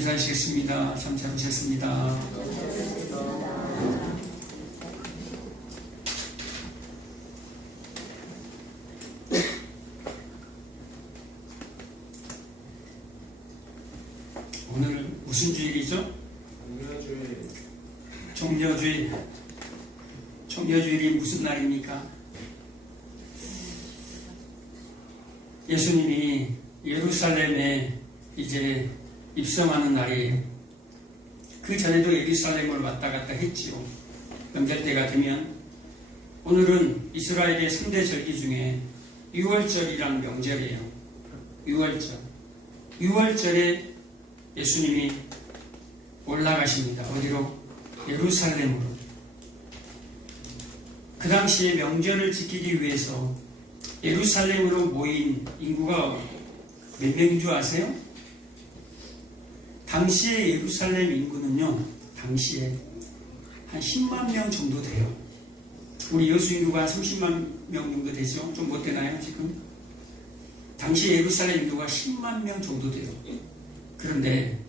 인사하시겠습니다. 참 잘 오셨습니다. 오늘 무슨 주일이죠? 종려주일. 종려주일이 무슨 날입니까? 예수님이 예루살렘에 이제 입성하는 날이에요. 그 전에도 예루살렘을 왔다 갔다 했지요. 명절 때가 되면. 오늘은 이스라엘의 3대 절기 중에 유월절이란 명절이에요. 유월절. 유월절에 예수님이 올라가십니다. 어디로? 예루살렘으로. 그 당시에 명절을 지키기 위해서 예루살렘으로 모인 인구가 몇 명인 줄 아세요? 당시에 예루살렘 인구는요, 당시에 한 10만 명 정도 돼요. 우리 여수 인구가 30만 명 정도 되죠? 좀 못 되나요, 지금? 당시 예루살렘 인구가 10만 명 정도 돼요. 그런데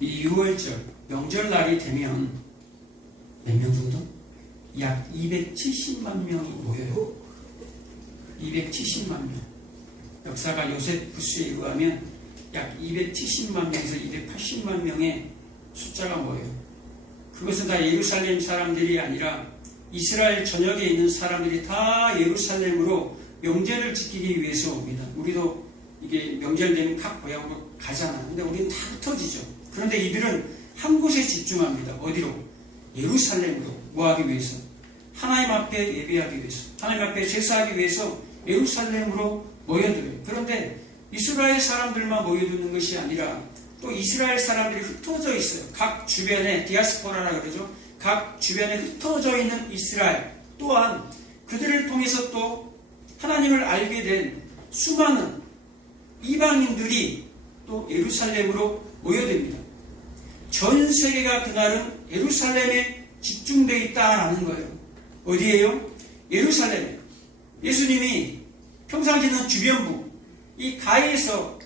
이 6월절, 명절날이 되면 몇 명 정도? 약 270만 명이 모여요. 270만 명. 역사가 요세푸스에 의하면 약 270만 명에서 280만 명의 숫자가 모여요. 그것은 다 예루살렘 사람들이 아니라 이스라엘 전역에 있는 사람들이 다 예루살렘으로 명절을 지키기 위해서 옵니다. 우리도 이게 명절 되면 각 고향으로 가잖아. 근데 우리는 다 흩어지죠. 그런데 이들은 한 곳에 집중합니다. 어디로? 예루살렘으로. 뭐 하기 위해서? 하나님 앞에 예배하기 위해서. 하나님 앞에 제사하기 위해서 예루살렘으로 모여들어요. 그런데 이스라엘 사람들만 모여드는 것이 아니라 또 이스라엘 사람들이 흩어져 있어요. 각 주변에, 디아스포라라 그러죠. 각 주변에 흩어져 있는 이스라엘, 또한 그들을 통해서 또 하나님을 알게 된 수많은 이방인들이 또 예루살렘으로 모여듭니다. 전 세계가 그날은 예루살렘에 집중되어 있다라는 거예요. 어디예요? 예루살렘에. 예수님이 평상시는 주변부, 이 가에서,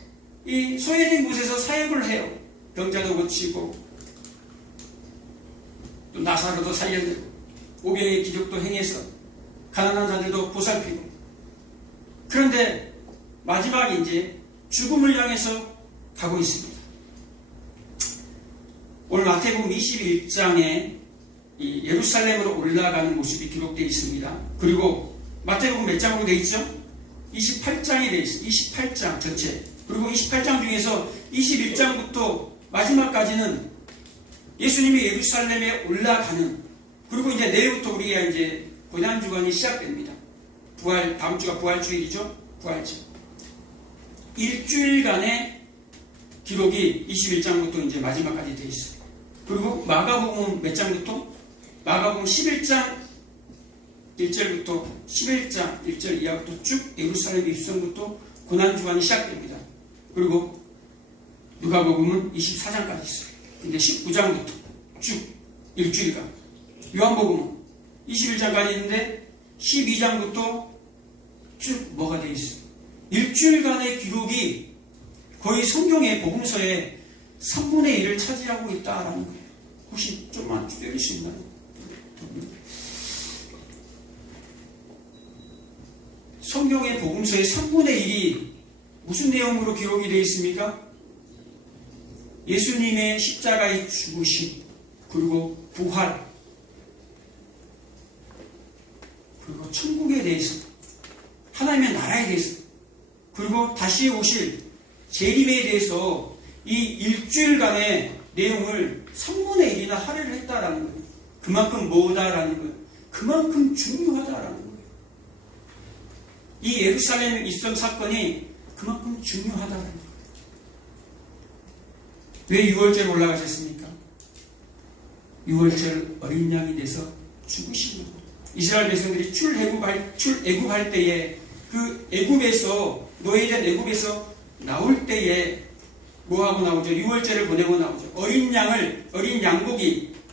이 소외된 곳에서 사역을 해요. 병자도 고치고, 또 나사로도 살려내고, 오병의 기적도 행해서, 가난한 자들도 보살피고. 그런데 마지막에 이제 죽음을 향해서 가고 있습니다. 오늘 마태복음 21장에 이 예루살렘으로 올라가는 모습이 기록되어 있습니다. 그리고 마태복음 몇 장으로 되어 있죠? 28장이 되어 있어요. 28장 전체. 그리고 28장 중에서 21장부터 마지막까지는 예수님이 예루살렘에 올라가는, 그리고 이제 내일부터 우리가 이제 고난주간이 시작됩니다. 다음 주가 부활주일이죠? 부활절. 일주일간의 기록이 21장부터 이제 마지막까지 되어 있어요. 그리고 마가복음 몇 장부터? 마가복음 11장 1절부터 11장 1절 이하부터 쭉 예루살렘 입성부터 고난주간이 시작됩니다. 그리고 누가복음은 24장까지 있어요. 근데 19장부터 쭉 일주일간. 요한복음은 21장까지 있는데 12장부터 쭉 뭐가 되어 있어요? 일주일간의 기록이 거의 성경의 복음서의 3분의 1을 차지하고 있다라는 거예요. 혹시 좀만 줄여줄 수 있나요? 성경의 복음서의 3분의 1이 무슨 내용으로 기록이 되어 있습니까? 예수님의 십자가의 죽으심, 그리고 부활, 그리고 천국에 대해서, 하나님의 나라에 대해서, 그리고 다시 오실 재림에 대해서 이 일주일간의 내용을 3분의 1이나 할애를 했다라는 거예요. 그만큼 뭐다라는 거예요. 그만큼 중요하다라는 거예요. 이 예루살렘 입성 사건이 그만큼 중요하다는 거예요. 왜 6월절에 올라가셨습니까? 6월절 어린 양이 돼서 죽으신 거예요. 이스라엘 백성들이 출애굽할 때에 그 애굽에서 노예된 애굽에서 나올 때에 뭐하고 나오죠? 6월절을 보내고 나오죠. 어린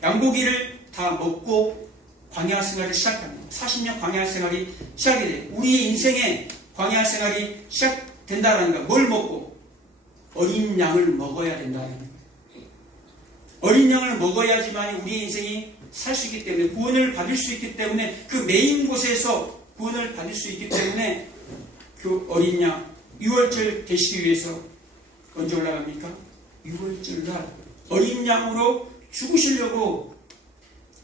양고기를 다 먹고 광야 생활을 시작합니다. 40년 광야 생활이 시작이 돼요. 우리 인생의 광야 생활이 시작된다는 거예요. 뭘 먹고? 어린 양을 먹어야 된다는 거예요. 어린 양을 먹어야지만 우리 인생이 살 수 있기 때문에, 구원을 받을 수 있기 때문에, 그 메인 곳에서 구원을 받을 수 있기 때문에 그 어린 양, 유월절 되시기 위해서 언제 올라갑니까? 유월절 날 어린 양으로 죽으시려고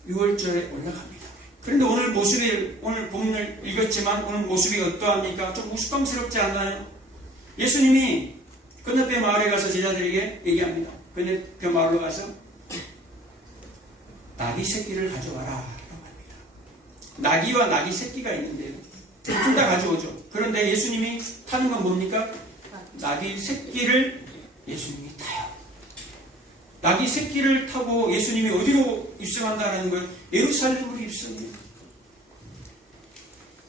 유월절에 올라갑니다. 그런데 오늘 모습이, 오늘 본문을 읽었지만 오늘 모습이 어떠합니까? 좀 우스꽝스럽지 않나요? 예수님이 건너편 마을에 가서 제자들에게 얘기합니다. 건너편 마을로 가서 나귀 새끼를 가져와라 라고 합니다. 나귀와 나귀 새끼가 있는데요, 둘 다 가져오죠. 그런데 예수님이 타는 건 뭡니까? 나귀 새끼를 예수님이 타요. 나귀 새끼를 타고 예수님이 어디로 입성한다라는 거예요? 예루살렘으로 입성해요.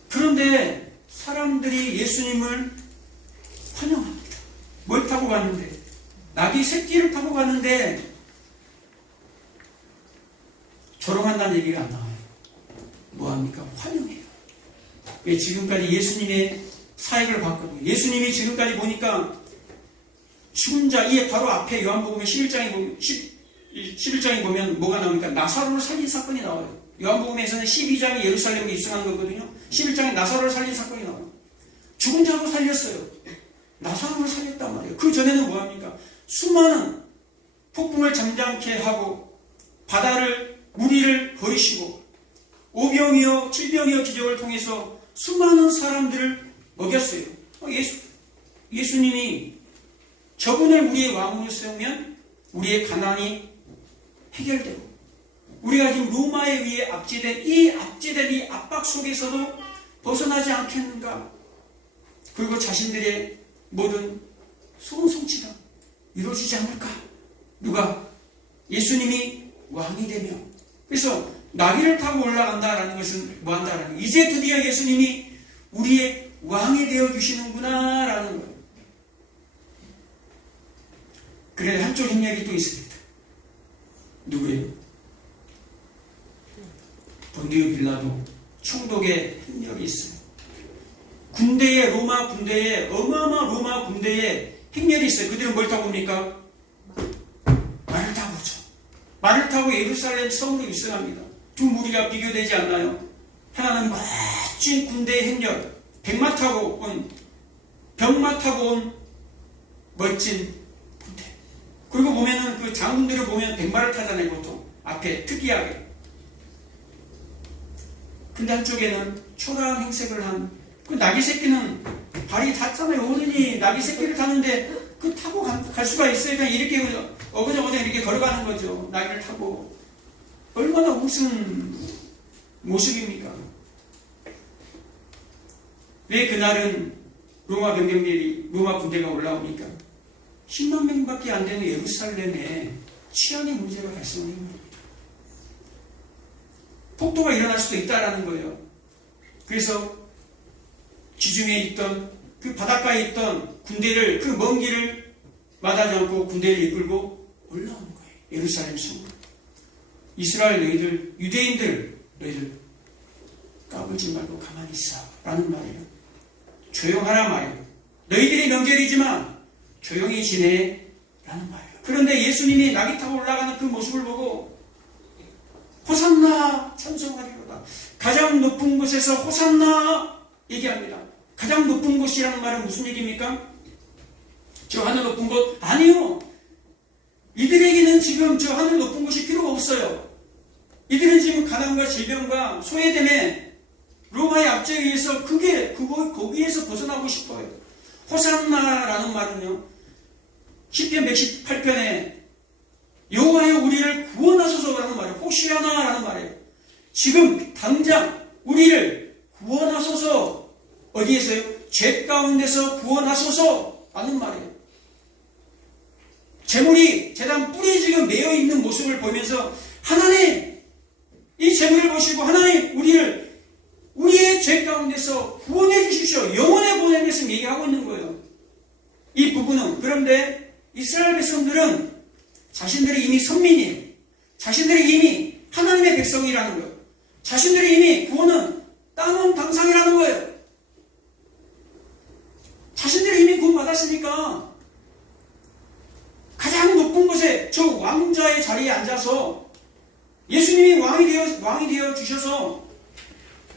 그런데 사람들이 예수님을 환영합니다. 뭘 타고 갔는데? 나귀 새끼를 타고 갔는데 조롱한다는 얘기가 안 나와요. 뭐합니까? 환영해요. 왜? 지금까지 예수님의 사역을 봤거든요. 예수님이 지금까지 보니까 죽은 자, 이 바로 앞에 요한복음의 11장에 보면 뭐가 나옵니까? 나사로를 살린 사건이 나와요. 요한복음에서는 12장이 예루살렘에 입성한 거거든요. 11장에 나사로를 살린 사건이 나와요. 죽은 자도 살렸어요. 나사로를 살렸단 말이에요. 그 전에는 뭐합니까? 수많은 폭풍을 잠잠케 하고 바다를, 무리를 거리시고 오병이어 질병이어 기적을 통해서 수많은 사람들을 먹였어요. 예수님이 저분을 우리의 왕으로 세우면 우리의 가난이 해결되고, 우리가 지금 로마에 의해 압제된 이 압박 속에서도 벗어나지 않겠는가? 그리고 자신들의 모든 소원 성취가 이루어지지 않을까? 누가? 예수님이 왕이 되며. 그래서 나귀를 타고 올라간다라는 것은 뭐 한다라는 거예요? 이제 드디어 예수님이 우리의 왕이 되어 주시는구나 라는 거예요. 그런데 한쪽 행렬이 또 있습니다. 누구예요? 본디오 빌라도 총독의 행렬이 있어요. 군대에, 로마 군대에, 어마어마한 로마 군대에 행렬이 있어요. 그들은 뭘 타고 옵니까? 말을 타고 오죠. 말을 타고 예루살렘 성으로 입성합니다. 두 무리가 비교되지 않나요? 하나는 멋진 군대의 행렬, 백마 타고 온, 병마 타고 온 멋진 군대. 그리고 보면은 그 장군들을 보면 백마를 타잖아요, 보통. 앞에 특이하게. 근데 한쪽에는 초라한 행색을 한 그 나귀 새끼는 발이 닿잖아요. 어른이 나귀 새끼를 타는데 그 타고 갈 수가 있어요. 그냥 이렇게 어거저거 이렇게 걸어가는 거죠. 나귀를 타고. 얼마나 우스운 모습입니까? 왜 그날은 로마 병력들이, 로마 군대가 올라오니까 10만 명밖에 안 되는 예루살렘에 치안의 문제가 발생하는 겁니다. 폭도가 일어날 수도 있다라는 거예요. 그래서 지중해에 있던 그 바닷가에 있던 군대를, 그 먼 길을 마다하지 않고 군대를 이끌고 올라오는 거예요. 예루살렘 성으로. 이스라엘 너희들, 유대인들 너희들 까불지 말고 가만히 있어 라는 말이에요. 조용하라 말이에요. 너희들이 명절이지만 조용히 지내 라는 말이에요. 그런데 예수님이 나귀 타고 올라가는 그 모습을 보고 호산나 찬송하리로다. 가장 높은 곳에서 호산나 얘기합니다. 가장 높은 곳이라는 말은 무슨 얘기입니까? 저 하늘 높은 곳? 아니요. 이들에게는 지금 저 하늘 높은 곳이 필요가 없어요. 이들은 지금 가난과 질병과 소외됨에 로마의 압제에 의해서 거기에서 벗어나고 싶어요. 호산나라는 말은요, 시편 118편에 여호와여 우리를 구원하소서라는 말이에요. 호시아나라는 말이에요. 지금 당장 우리를 구원하소서. 어디에서요? 죄 가운데서 구원하소서 라는 말이에요. 재물이 제단 뿔이 지금 매여 있는 모습을 보면서 하나님, 이 재물을 보시고 하나님 우리를 우리의 죄 가운데서 구원해 주십시오. 영원의 구원에 대해서 얘기하고 있는 거예요. 이 부분은. 그런데 이스라엘 백성들은 자신들이 이미 선민이에요. 자신들이 이미 하나님의 백성이라는 거예요. 자신들이 이미 구원은 따놓은 당상이라는 거예요. 자신들이 이미 구원 받았으니까 곳에 저 왕자의 자리에 앉아서 예수님이 왕이 되어 주셔서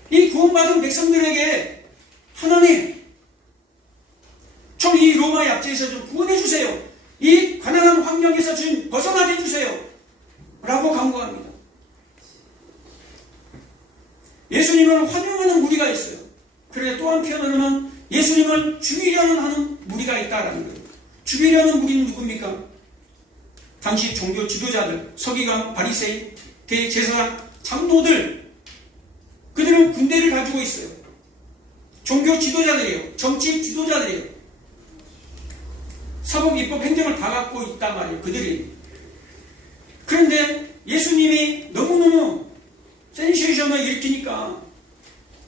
이 구원받은 백성들에게 하나님, 저 이 로마의 압제에서 좀 구원해 주세요. 이 가난한 환경에서 좀 벗어나게 해주세요. 라고 간구합니다. 예수님을 환영하는 무리가 있어요. 그런데 또 한편으로는 예수님을 죽이려는 하는 무리가 있다라는 거예요. 죽이려는 무리는 누굽니까? 당시 종교 지도자들, 서기관, 바리새인, 대제사장, 장로들, 그들은 군대를 가지고 있어요. 종교 지도자들이에요. 정치 지도자들이에요. 사법, 입법, 행정을 다 갖고 있단 말이에요. 그들이. 그런데 예수님이 너무너무 센세이션을 일으키니까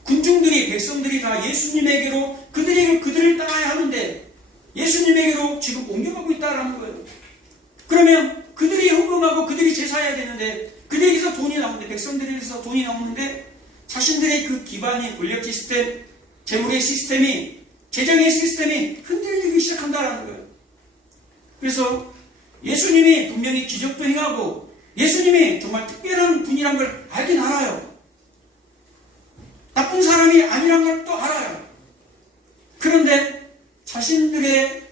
군중들이, 백성들이 다 예수님에게로 그들을 따라야 하는데 예수님에게로 지금 옮겨가고 있다라는 거예요. 그러면 그들이 헌금하고 그들이 제사해야 되는데 그들에게서 돈이 나오는데, 백성들에게서 돈이 나오는데 자신들의 그 기반이 권력 시스템, 재물의 시스템이, 재정의 시스템이 흔들리기 시작한다라는 거예요. 그래서 예수님이 분명히 기적도 행하고 예수님이 정말 특별한 분이란 걸 알긴 알아요. 나쁜 사람이 아니란 걸 또 알아요. 그런데 자신들의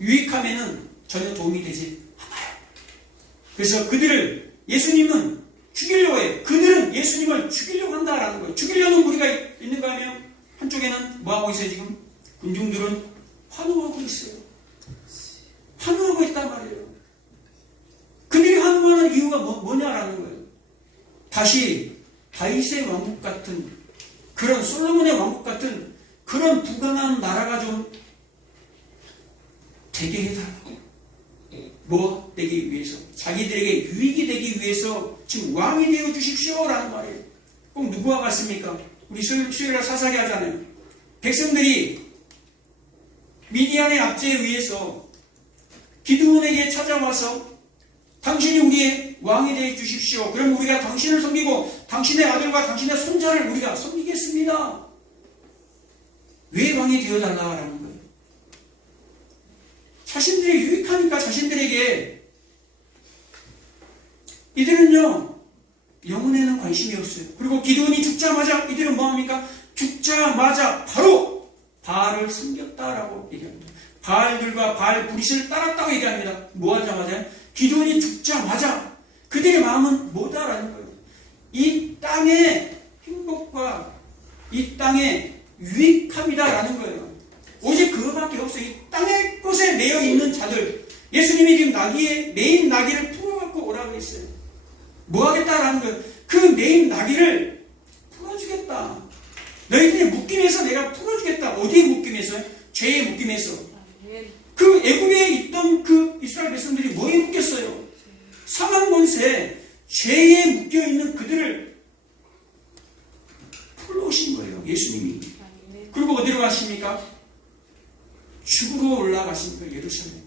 유익함에는 전혀 도움이 되지 않아요. 그래서 그들을 예수님은 죽이려고 해요. 그들은 예수님을 죽이려고 한다라는 거예요. 죽이려는 무리가 있는가 하면 한쪽에는 뭐하고 있어요 지금? 군중들은 환호하고 있어요. 환호하고 있단 말이에요. 그들이 환호하는 이유가 뭐냐라는 거예요. 다시 다윗의 왕국 같은, 그런 솔로몬의 왕국 같은 그런 부강한 나라가 좀 되게 해달라고. 뭐 되기 위해서, 자기들에게 유익이 되기 위해서 지금 왕이 되어 주십시오라는 말이에요. 꼭 누구와 같습니까? 우리 수요일날 사사기 하잖아요. 백성들이 미디안의 압제에 의해서 기드온에게 찾아와서 당신이 우리의 왕이 되어 주십시오. 그럼 우리가 당신을 섬기고 당신의 아들과 당신의 손자를 우리가 섬기겠습니다. 왜 왕이 되어달라라는 거예요? 자신들이 유익하니까 자신들에게. 이들은요 영혼에는 관심이 없어요. 그리고 기드온이 죽자마자 이들은 뭐합니까? 죽자마자 바로 바알을 섬겼다라고 얘기합니다. 바알들과 바알 브릿을 따랐다고 얘기합니다. 뭐 하자마자? 기드온이 죽자마자 그들의 마음은 뭐다라는 거예요. 이 땅의 행복과 이 땅의 유익함이다라는 거예요. 오직 그거밖에 없어요. 이 땅의 것에 매여 있는 자들, 예수님이 지금 매인 나귀를 풀어갖고 오라고 했어요. 뭐 하겠다라는 거예요. 그 매인 나귀를 풀어주겠다. 너희들의 묶임에서 내가 풀어주겠다. 어디에 묶임에서? 죄의 묶임에서. 그 애굽에 있던 그 이스라엘 백성들이 뭐에 묶였어요? 사망 권세, 죄에 묶여있는 그들을 풀어오신 거예요. 예수님이. 그리고 어디로 가십니까? 죽으러 올라가십니까? 예루살렘.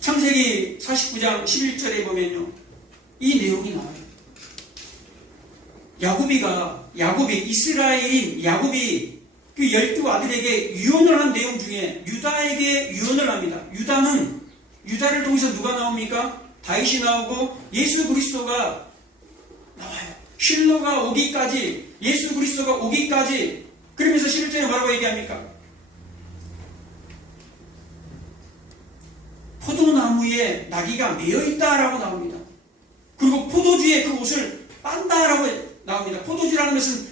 창세기 49장 11절에 보면요, 이 내용이 나와요. 이스라엘인 야곱이 그 12아들에게 유언을 한 내용 중에 유다에게 유언을 합니다. 유다를 통해서 누가 나옵니까? 다윗이 나오고 예수 그리스도가 나와요. 실로가 오기까지, 예수 그리스도가 오기까지. 그러면서 11절에 뭐라고 얘기합니까? 포도나무에 나귀가 매여있다라고 나옵니다. 그리고 포도주에 그 옷을 빤다라고 나옵니다. 포도주라는 것은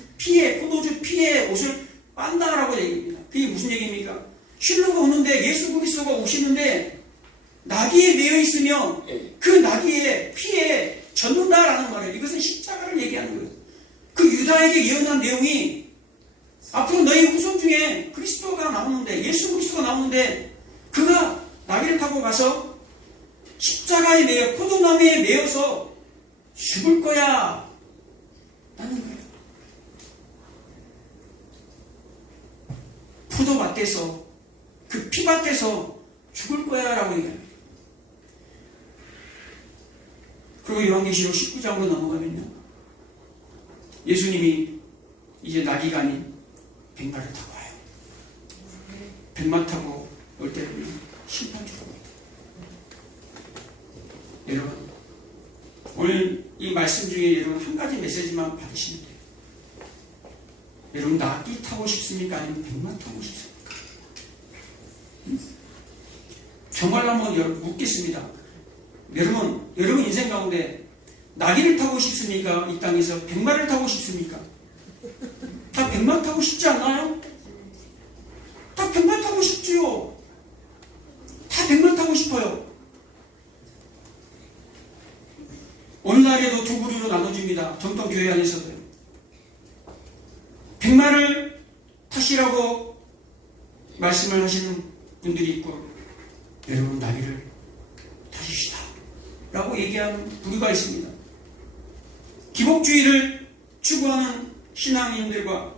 포도주 피에 옷을 빤다라고 얘기합니다. 그게 무슨 얘기입니까? 실로가 오는데, 예수 그리스도가 오시는데 나귀에 매여있으면 그 나귀의 피에 젖는다라는 말이에요. 이것은 십자가를 얘기하는 거예요. 그 유다에게 예언한 내용이 앞으로 너희 후손 중에 그리스도가 나오는데, 예수 그리스도가 나오는데 그가 나귀를 타고 가서 십자가에 매여, 포도나무에 매여서 죽을 거야 라는 거예요. 포도밭에서, 그 피밭에서 죽을 거야 라고 얘기합니다. 그리고 요한계시록 19장으로 넘어가면요, 예수님이 이제 나귀가 아닌 백마를 타고 와요. 백마 타고 올 때는요, 심판주입니다. 여러분, 오늘 이 말씀 중에 여러분 한 가지 메시지만 받으시면 돼요. 여러분, 낙이 타고 싶습니까? 아니면 백마 타고 싶습니까? 정말로 한번 묻겠습니다. 여러분 인생 가운데 나귀를 타고 싶습니까? 이 땅에서 백마를 타고 싶습니까? 다 백마 타고 싶지 않나요? 다 백마 타고 싶지요. 다 백마 타고 싶어요. 오늘날에도 두 부류로 나눠집니다. 정통교회 안에서도요. 백마를 타시라고 말씀을 하시는 분들이 있고, 여러분 나귀를 타십시다 라고 얘기하는 부류가 있습니다. 기복주의를 추구하는 신앙인들과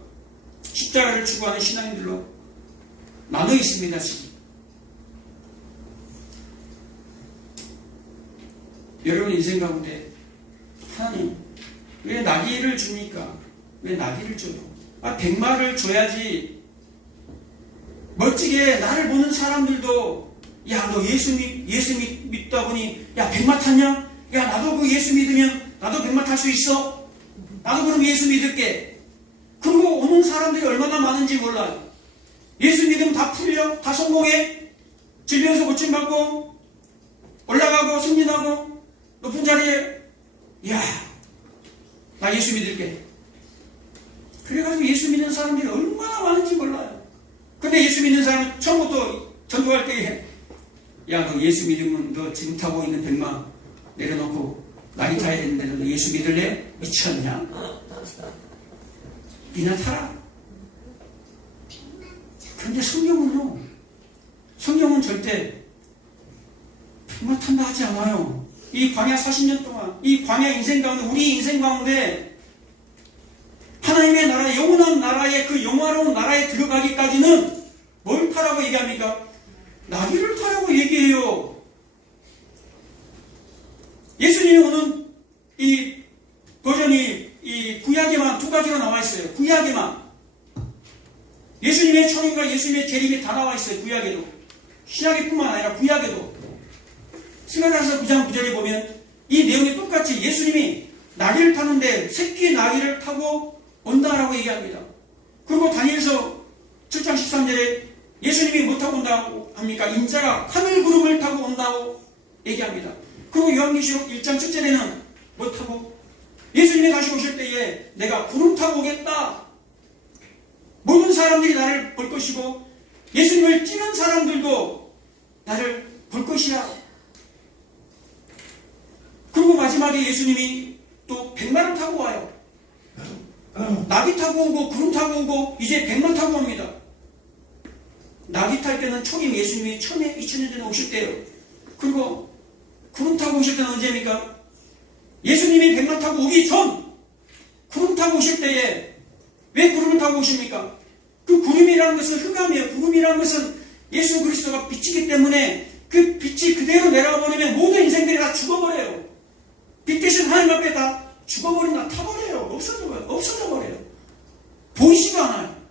십자가를 추구하는 신앙인들로 나눠 있습니다. 지금 여러분 인생 가운데 하나님 왜 나귀를 줍니까? 왜 나귀를 줘요? 백마를 줘야지 멋지게 나를 보는 사람들도 야, 너 예수 믿다 보니 야, 백마 탔냐? 야, 나도 그 예수 믿으면 나도 백마 탈 수 있어? 나도 그럼 예수 믿을게. 그리고 오는 사람들이 얼마나 많은지 몰라요. 예수 믿으면 다 풀려? 다 성공해? 질병에서 고침받고 올라가고 승진하고 높은 자리에 야, 나 예수 믿을게. 그래가지고 예수 믿는 사람들이 얼마나 많은지 몰라요. 근데 예수 믿는 사람은 처음부터 전도할 때에 야, 너 예수 믿으면 너 지금 타고 있는 백마 내려놓고 나이 타야 되는데 너 예수 믿을래? 미쳤냐? 니나 타라. 그런데 성경은 절대 백마 탄다 하지 않아요. 이 광야 40년 동안 이 광야 인생 가운데 우리 인생 가운데 하나님의 나라, 영원한 나라의 그 영화로운 나라에 들어가기까지는 뭘 타라고 얘기합니까? 나귀를 타라고 얘기해요. 예수님이 오는 이 버전이 이 구약에만 두 가지로 나와 있어요. 구약에만. 예수님의 초림과 예수님의 재림이 다 나와 있어요. 구약에도. 신약에뿐만 아니라 구약에도. 스가랴서 9장 9절에 보면 이 내용이 똑같이 예수님이 나귀를 타는데 새끼 나귀를 타고 온다라고 얘기합니다. 그리고 다니엘서 7장 13절에 예수님이 뭐 타고 온다고 합니까? 인자가 하늘 구름을 타고 온다고 얘기합니다. 그리고 요한계시록 1장 7절에는 뭐 타고? 예수님이 다시 오실 때에 내가 구름 타고 오겠다. 모든 사람들이 나를 볼 것이고 예수님을 찌는 사람들도 나를 볼 것이야. 그리고 마지막에 예수님이 또 백마를 타고 와요. 나귀 타고 오고 구름 타고 오고 이제 백마 타고 옵니다. 나귀 탈 때는 초임 예수님이 2000년 전에 오실 때예요. 그리고 구름 타고 오실 때는 언제입니까? 예수님이 백마 타고 오기 전 구름 타고 오실 때에 왜 구름을 타고 오십니까? 그 구름이라는 것은 흑암이에요. 구름이라는 것은 예수 그리스도가 빛이기 때문에 그 빛이 그대로 내려와 버리면 모든 인생들이 다 죽어버려요. 빛 대신 하나님 앞에 다 죽어버린다. 타버려요. 없어져 버려요. 보이지가 않아요.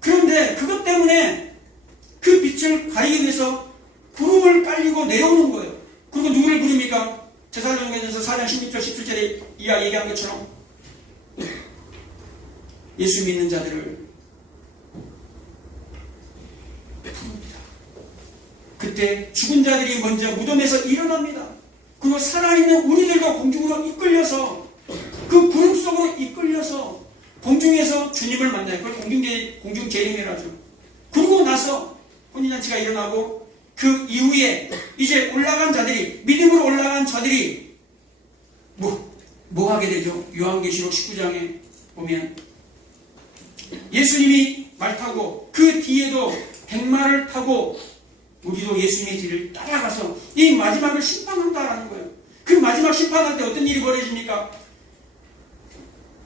그런데 그것 때문에 그 빛을 가리기 위해서 구름을 깔리고 내려오는 거예요. 그리고 누구를 부릅니까? 데살로니가전서 4장 16절 17절에 이하 얘기한 것처럼 예수 믿는 자들을 부릅니다. 그때 죽은 자들이 먼저 무덤에서 일어납니다. 그리고 살아있는 우리들도 공중으로 이끌려서 그 구름 속으로 이끌려서 공중에서 주님을 만나요. 그걸 공중재림이라고 하죠. 그러고 나서 혼인잔치가 일어나고 그 이후에 이제 올라간 자들이 믿음으로 올라간 자들이 뭐 하게 되죠? 요한계시록 19장에 보면 예수님이 말 타고 그 뒤에도 백마를 타고 우리도 예수님의 뒤를 따라가서 이 마지막을 심판한다라는 거예요. 그 마지막 심판할 때 어떤 일이 벌어집니까?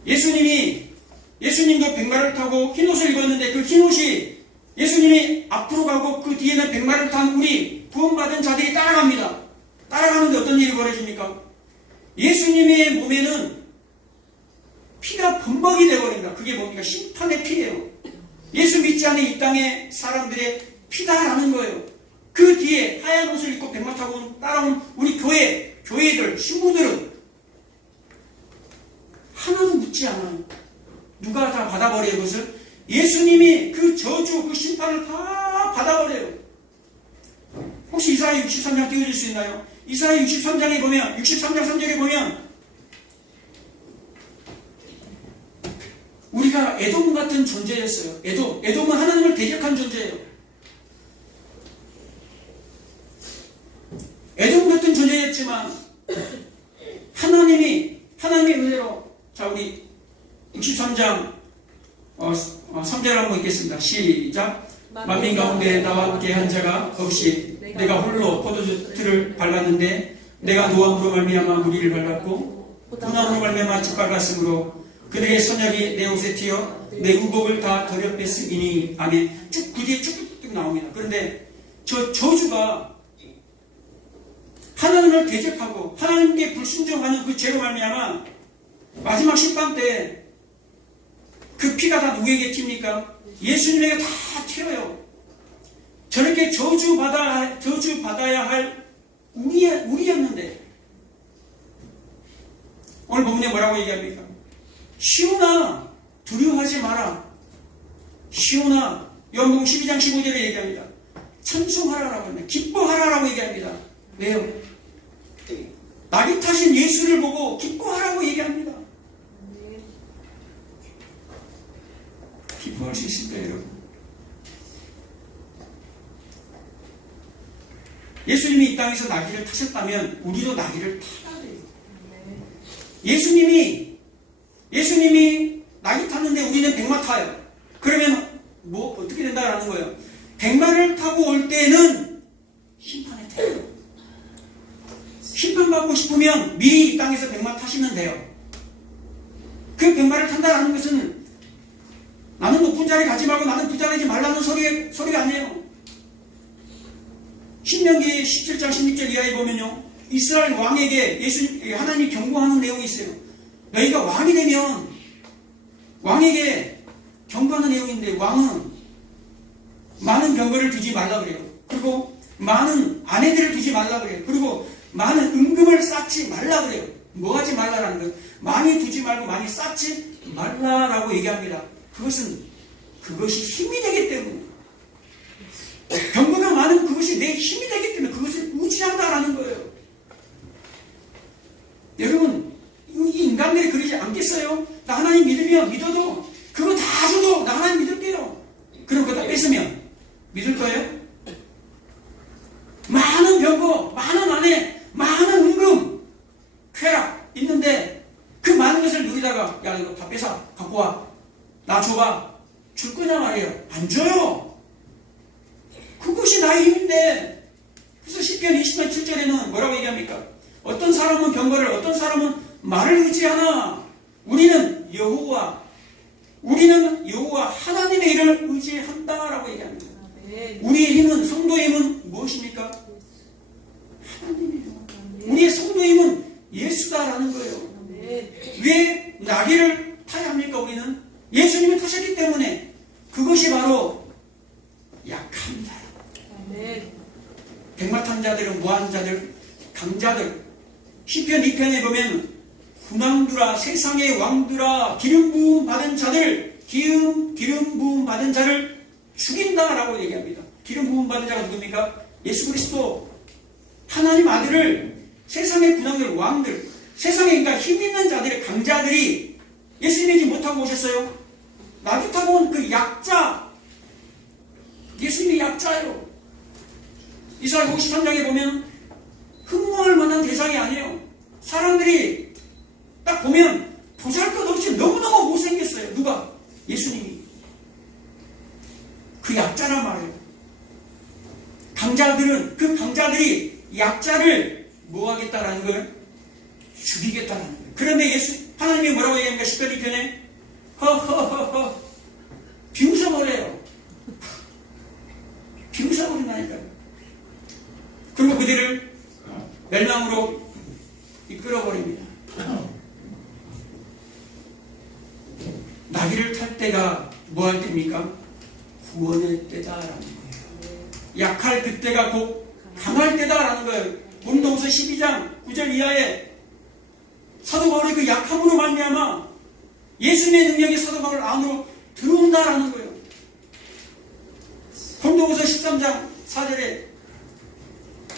예수님도 백마를 타고 흰옷을 입었는데 그 흰옷이 예수님이 앞으로 가고 그 뒤에는 백마를 탄 우리 구원받은 자들이 따라갑니다. 따라가는데 어떤 일이 벌어집니까? 예수님의 몸에는 피가 범벅이 되어버린다. 그게 뭡니까? 심판의 피예요. 예수 믿지 않는 이 땅의 사람들의 피다라는 거예요. 그 뒤에 하얀 옷을 입고 백마 타고 따라온 우리 교회들, 신부들은 하나도 묻지 않아요. 누가 다 받아버려요, 그것을? 예수님이 그 저주, 그 심판을 다 받아버려요. 혹시 이사야 63장 띄워줄 수 있나요? 이사야 63장에 보면, 63장 3절에 보면, 우리가 에돔 같은 존재였어요. 에돔은 하나님을 대적한 존재예요. 에돔 같은 존재였지만, 하나님의 은혜로, 자, 우리 63장 3절 한번 읽겠습니다. 시작. 만민 가운데 나와 함께 한 자가 없이 내가 홀로 포도주틀을 밟았는데 내가 노함으로 말미암아 무리를 밟았고 분함으로 말미암아 짓밟았으므로 그들의 선약이 내 옷에 튀어 내 의복을 다 더려 뺐으니 아멘. 쭉 그 뒤에 쭉쭉 나옵니다. 그런데 저 저주가 하나님을 대적하고 하나님께 불순종하는 그 죄로 말미암아 마지막 심판 때 그 피가 다 누구에게 튑니까? 예수님에게 다 튀어요. 저렇게 저주받아야 할 우리였는데 오늘 본문에 뭐라고 얘기합니까? 시온아 두려워하지 마라. 시온아 요한복음 12장 15절에 얘기합니다. 찬송하라라고 합니다. 기뻐하라라고 얘기합니다. 왜요? 낙이 타신 예수를 보고 기뻐하라고 얘기합니다. 기뻐할 수 있을까요, 여러분? 예수님이 이 땅에서 나귀를 타셨다면 우리도 나귀를 타야 돼요. 예수님이 나귀 탔는데 우리는 백마 타요. 그러면 뭐 어떻게 된다라는 거예요? 백마를 타고 올 때는 심판에 타요. 심판받고 싶으면 미리 이 땅에서 백마 타시면 돼요. 그 백마를 탄다라는 것은 나는 높은 자리 가지 말고 나는 부자되지 말라는 소리가 아니에요. 신명기 17장 16절 이하에 보면요, 이스라엘 왕에게 하나님이 경고하는 내용이 있어요. 너희가 왕이 되면 왕에게 경고하는 내용인데 왕은 많은 병거를 두지 말라 그래요. 그리고 많은 아내들을 두지 말라 그래요. 그리고 많은 은금을 쌓지 말라 그래요. 뭐 하지 말라라는 거예요. 많이 두지 말고 많이 쌓지 말라라고 얘기합니다. 그것이 힘이 되기 때문에, 병거가 많으면 그것이 내 힘이 되기 때문에 그것을 의지한다라는 거예요. 여러분, 이 인간들이 그러지 않겠어요? 나 하나님 믿어도 그거 다 줘도 나 하나님 믿을게요. 그럼 그거 다 뺏으면 믿을 거예요? 많은 병거, 많은 아내, 많은 은금, 쾌락 있는데 그 많은 것을 누리다가 야 이거 다 뺏어 갖고 와, 나 줘봐, 줄 거냐 말이에요? 안 줘요. 그것이 나의 힘인데. 그래서 시편 20편 7절에는 뭐라고 얘기합니까? 어떤 사람은 병거를, 어떤 사람은 말을 의지하나 우리는 여호와 하나님의 일을 의지한다라고 얘기합니다. 우리의 힘은, 성도의 힘은 무엇입니까? 하나님이에요. 우리의 성도의 힘은 예수다라는 거예요. 왜 나귀를 타야 합니까? 우리는 예수님이 타셨기 때문에. 그것이 바로 약합니다. 백마탄 자들은 무한 자들, 강자들. 시편 2편에 보면 군왕들아, 세상의 왕들아, 기름 부음 받은 자를, 기름 부음 받은 자를 죽인다라고 얘기합니다. 기름 부음 받은 자가 누굽니까? 예수 그리스도, 하나님 아들을 세상의 군왕들, 왕들, 세상에 그러니까 힘 있는 자들의 강자들이 예수님이지 못하고 오셨어요. 나귀 타고 온 그 약자, 예수님이 약자예요. 이사야 53장에 보면 흠모할 만한 대상이 아니에요. 사람들이 딱 보면 보잘것없이 너무너무 못생겼어요. 누가? 예수님이. 그 약자란 말이에요. 그 강자들이 약자를 뭐 하겠다라는 거예요? 죽이겠다라는 거예요. 그런데 하나님이 뭐라고 얘기합니까? 10편 2편에 허허허허 비웃어버려요. 비웃어버린다니까요. 그리고 그들을 멸망으로 이끌어버립니다. 나귀를 탈 때가 뭐 할 때입니까? 구원의 때다라는 거예요. 약할 나팔 그때가 곧 강할 때다라는 거예요. 고린도후서 12장 9절 이하에 사도 바울의 그 약함으로 말미암아 예수님의 능력이 사도 바울 안으로 들어온다라는 거예요. 고린도후서 13장 4절에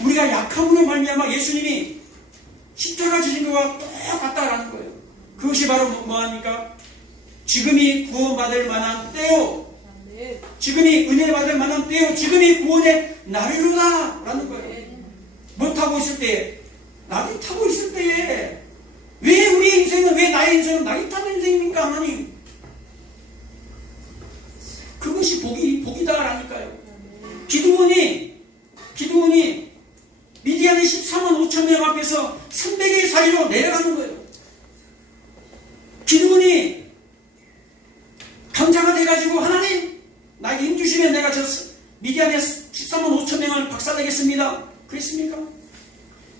우리가 약함으로 말미암아 예수님이 십자가 지신 것과 똑같다라는 거예요. 그것이 바로 뭐합니까? 지금이 구원받을 만한 때요. 지금이 은혜 받을 만한 때요. 지금이 구원의 날이로다 라는 거예요. 뭐 타고 있을 때에? 낙이 타고 있을 때에 왜 우리의 인생은, 왜 나의 인생은 낙이 타는 인생입니까 하나님? 그것이 복이다라니까요. 기드온이 미디안의 14만 5천 명 앞에서 300의 사이로 내려가는 거예요. 기드온이 강자가 돼가지고 하나님 나에게 힘주시면 내가 저 미디안의 14만 5천 명을 박살내겠습니다. 그랬습니까?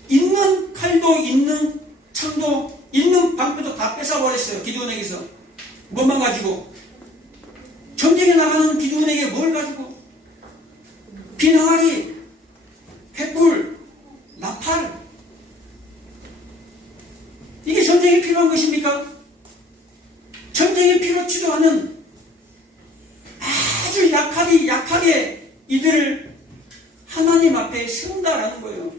있는 칼도 있는 창도 있는 방패도 다 뺏어버렸어요. 기드온에게서. 뭐만 가지고? 전쟁에 나가는 기드온에게 뭘 가지고? 비나가리, 횃불, 나팔. 이게 전쟁에 필요한 것입니까? 전쟁에 필요치도 않은 아주 약하게 이들을 하나님 앞에 세운다라는 거예요.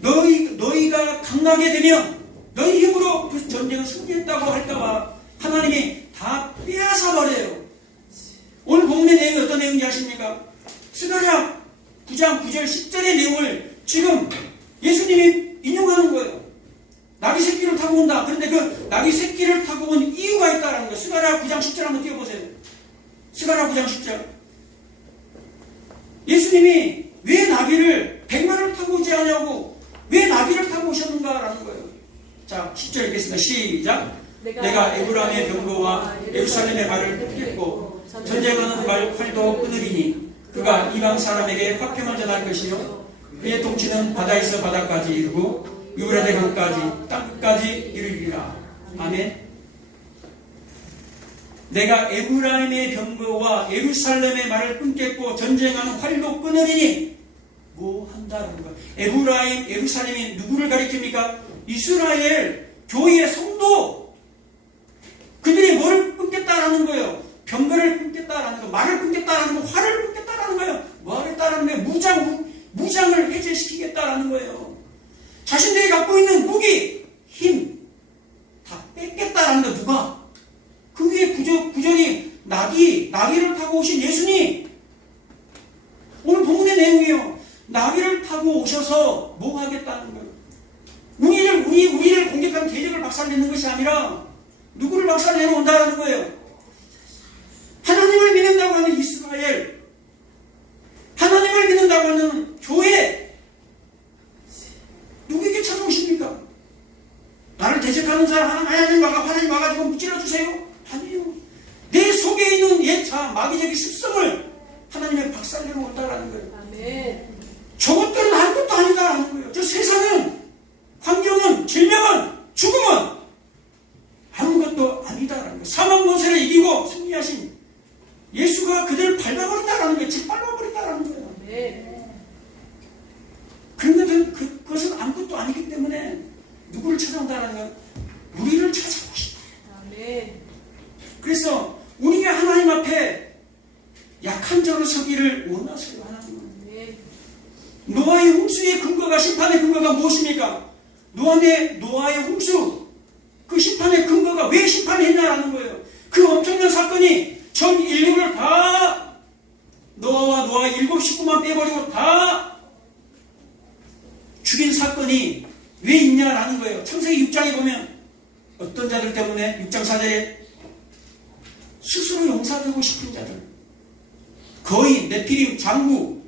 너희가 강하게 되면 너희 힘으로 그 전쟁을 승리했다고 할까봐 하나님이 다 빼앗아 버려요. 오늘 본문의 내용이 어떤 내용인지 아십니까? 스가랴 9장 9절 10절의 내용을 지금 예수님이 인용하는 거예요. 나귀 새끼를 타고 온다. 그런데 그 나귀 새끼를 타고 온 이유가 있다는 거예요. 스가랴 9장 10절 한번 띄워보세요. 스가랴 9장 10절. 예수님이 왜 나귀를 100마리를 타고 오지 않냐고, 왜 나귀를 타고 오셨는가라는 거예요. 자, 10절 읽겠습니다. 시작. 내가 에브라임의 병거와 예루살렘의 말을 끊겠고 전쟁하는 말 활도 끊으리니 그가 이방 사람에게 화평을 전할 것이요 그의 통치는 바다에서 바다까지 이르고 유브라데 강까지 땅끝까지 이르리라. 아멘. 내가 에브라임의 병거와 예루살렘의 말을 끊겠고 전쟁하는 활도 끊으리니 뭐 한다는 거야. 에브라임, 예루살렘이 누구를 가리킵니까? 이스라엘 교회의 성도. 그들이 뭘 끊겠다라는 거예요? 병거를 끊겠다라는 거, 말을 끊겠다라는 거, 활을 끊겠다라는 거예요. 뭐 하겠다라는 거예요? 무장을 해제시키겠다라는 거예요. 자신들이 갖고 있는 무기, 힘, 다 뺏겠다라는 거. 누가? 그 위에 구절이 나귀를 타고 오신 예수님. 오늘 본문의 내용이에요. 나귀를 타고 오셔서 뭐 하겠다는 거예요? 우리를 공격한 대적을 박살내는 것이 아니라 누구를 박살내러 온다라는 거예요? 하나님을 믿는다고 하는 이스라엘, 하나님을 믿는다고 하는 교회, 누구에게 찾아오십니까? 나를 대적하는 사람 하나님 와가지고 무찔러주세요? 아니요. 내 속에 있는 옛자 마귀적인 습성을 하나님의 박살내러 온다라는 거예요. 아멘. 저것들은 아무것도 아니다라는 거예요. 저 세상은, 환경은, 질병은, 죽음은 아무것도 아니다라는 거예요. 사망 권세를 이기고 승리하신 예수가 그들을 밟아버린다라는 거예요. 짓밟아버린다라는 거예요. 네. 그런데 그것은 아무것도 아니기 때문에 누구를 찾아온다라는 거예요? 우리를 찾아오신다. 네. 그래서 우리가 하나님 앞에 약한 자로 서기를 원하세요. 하나님은. 네. 노아의 홍수의 근거가, 심판의 근거가 무엇입니까? 노아의 홍수, 그 심판의 근거가 왜 심판했냐라는 거예요. 그 엄청난 사건이 전 인류를 다 노아 7 식구만 빼버리고 다 죽인 사건이 왜 있냐라는 거예요. 창세기 6장에 보면 어떤 자들 때문에 6장 4절에 스스로 용사되고 싶은 자들, 거인, 네피림, 장구,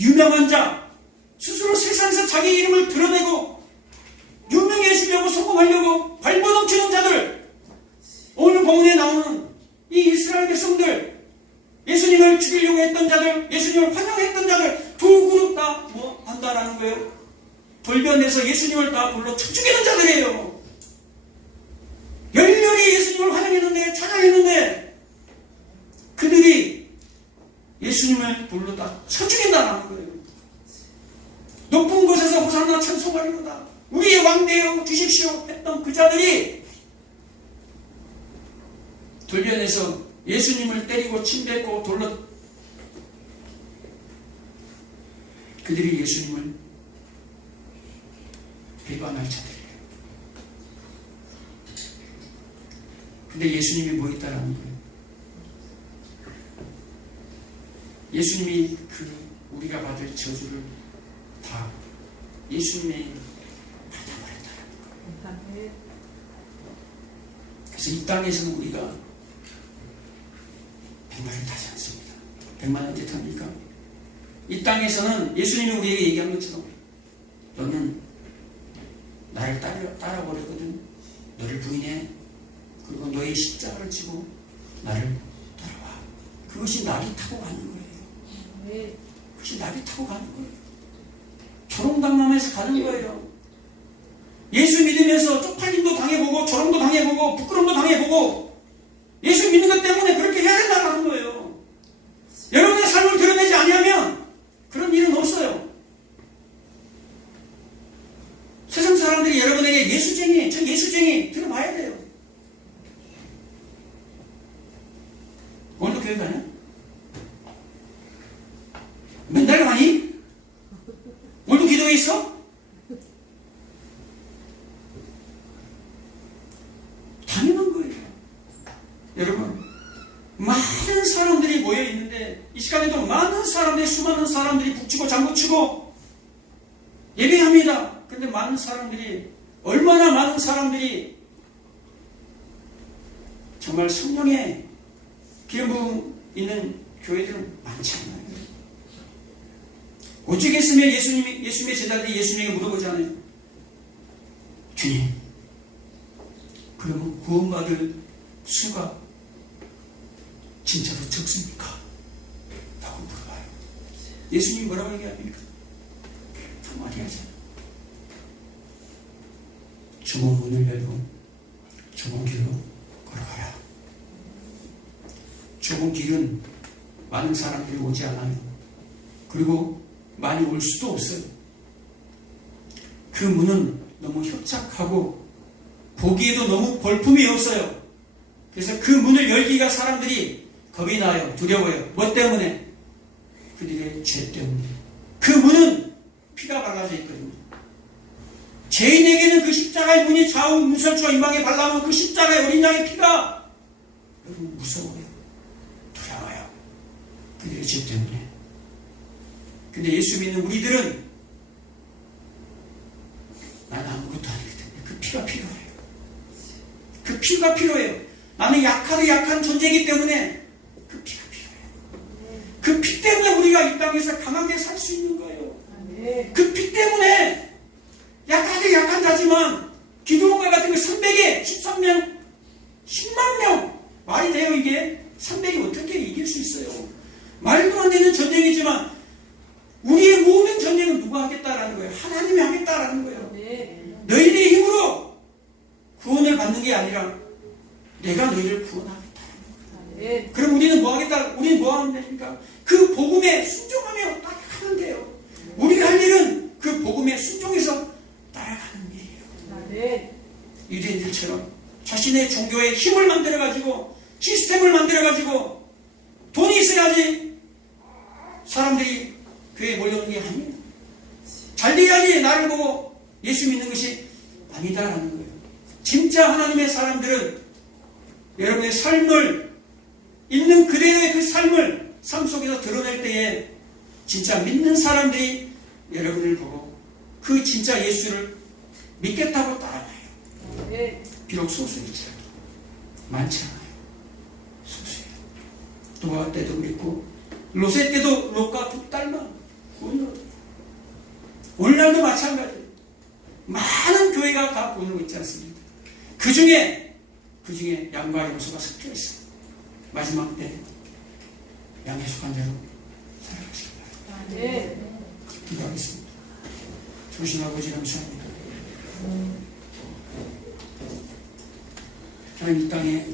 유명한 자, 스스로 세상에서 자기 이름을 드러내고 유명해지려고 성공하려고 발버둥치는 자들, 오늘 본문에 나오는 이 이스라엘 백성들, 예수님을 죽이려고 했던 자들, 예수님을 환영했던 자들, 두 그룹 다 뭐 한다라는 거예요? 돌변해서 예수님을 다 불러 쳐 죽이는 자들이에요. 열렬히 예수님을 환영했는데, 찬양했는데, 그들이 예수님을 돌로 다 쳐 죽인다는 거예요. 높은 곳에서 호산나 찬송하리로다. 우리의 왕 되어 주십시오 했던 그 자들이 돌변해서 예수님을 때리고 침뱉고 돌로 그들이 예수님을 배반할 자들이에요. 근데 예수님이 뭐 있다라는 거예요? 예수님이 우리가 받을 저주를 다 예수님의 받아버렸다는 거예요. 그래서 이 땅에서는 우리가 백마를 타지 않습니다. 백마는 언제 탑니까? 이 땅에서는 예수님이 우리에게 얘기한 것처럼 너는 나를 따라버리거든. 너를 부인해. 그리고 너의 십자가를 지고 나를 따라와. 그것이 나비 타고 가는 거예요. 그것이 나비 타고 가는 거예요. 조롱당하면서 가는 거예요. 예수 믿으면서 쪽팔림도 당해보고 조롱도 당해보고 부끄러움도 당해보고 예수 믿는 것 때문에 그렇게 해야 된다는 거예요. 여러분의 삶을 드러내지 아니하면 그런 일은 없어요. 세상 사람들이 여러분에게 예수쟁이, 저 예수쟁이 들어봐야 돼요. 오늘도 교회 가냐? 맨날 가니? 오늘도 기도회 있어? 당연한 거예요. 여러분, 많은 사람들이 모여 있는데 이 시간에도 많은 사람들이, 수많은 사람들이 북치고 장구치고 예배합니다. 근데 많은 사람들이, 얼마나 많은 사람들이 정말 성령의 기름 부음 있는 교회들은 많지 않아요. 오죽했으면 예수님의 제자들이 예수님에게 물어보잖아요. 주님, 그러면 구원받을 수가 진짜로 적습니까? 라고 물어봐요. 예수님이 뭐라고 얘기합니까? 한마디 하잖아요. 좁은 문을 열고 좁은 길로 걸어가라. 좁은 길은 많은 사람들이 오지 않아요. 그리고 많이 올 수도 없어요. 그 문은 너무 협착하고 보기에도 너무 볼품이 없어요. 그래서 그 문을 열기가 사람들이 겁이 나요. 두려워요. 뭐 때문에? 그들의 죄 때문에. 그 문은 피가 발라져 있거든요. 죄인에게는 그 십자가의 문이 좌우 문설주와 임방에 발라놓은 그 십자가의 어린 양의 피가 여러분 무서워요. 두려워요. 그들의 죄 때문에. 근데 예수 믿는 우리들은 나는 아무것도 아니기 때문에 그 피가 필요해요. 그 피가 필요해요. 나는 약하도 약한 존재이기 때문에 그 피가 필요해요. 그 피 때문에 우리가 이 땅에서 강하게 살 수 있는 거예요. 그 피 때문에 약하게 약한 자지만 기도원과 같은 거 300에 13명 10만 명 말이 돼요. 이게 300이 어떻게 이길 수 있어요? 말도 안 되는 전쟁이지만 우리의 모든 전쟁은 누가 하겠다라는 거예요? 하나님이 하겠다라는 거예요. 너희들의 힘으로 구원을 받는 게 아니라 내가 너희를 구원하겠다라는 거예요. 그럼 우리는 뭐 하겠다? 우리는 뭐 하면 됩니까? 그 복음에 순종하며 따라가면 돼요. 우리가 할 일은 그 복음에 순종해서 따라가는 일이에요. 유대인들처럼 자신의 종교에 힘을 만들어가지고 시스템을 만들어가지고 돈이 있어야지 사람들이 교회에 몰려오는 게 아니에요. 잘 돼야지 나를 보고 예수 믿는 것이 아니다라는 거예요. 진짜 하나님의 사람들은 여러분의 삶을 있는 그대로의 그 삶을 삶 속에서 드러낼 때에 진짜 믿는 사람들이 여러분을 보고 그 진짜 예수를 믿겠다고 따라가요. 비록 소수이지 많지 않아요. 소수예요. 노아 때도 그랬고 롯의 때도 롯과 두 딸만 구원을 얻어요. 오늘날도 마찬가지예요. 많은 교회가 다 구원을 얻지 않습니다. 그 중에 양과 염소가 섞여 있어요. 마지막 때 양에 속한 자로 살아가실 거예요. 기도하겠습니다. 조신 아버지 감사합니다. 하나님 이 땅에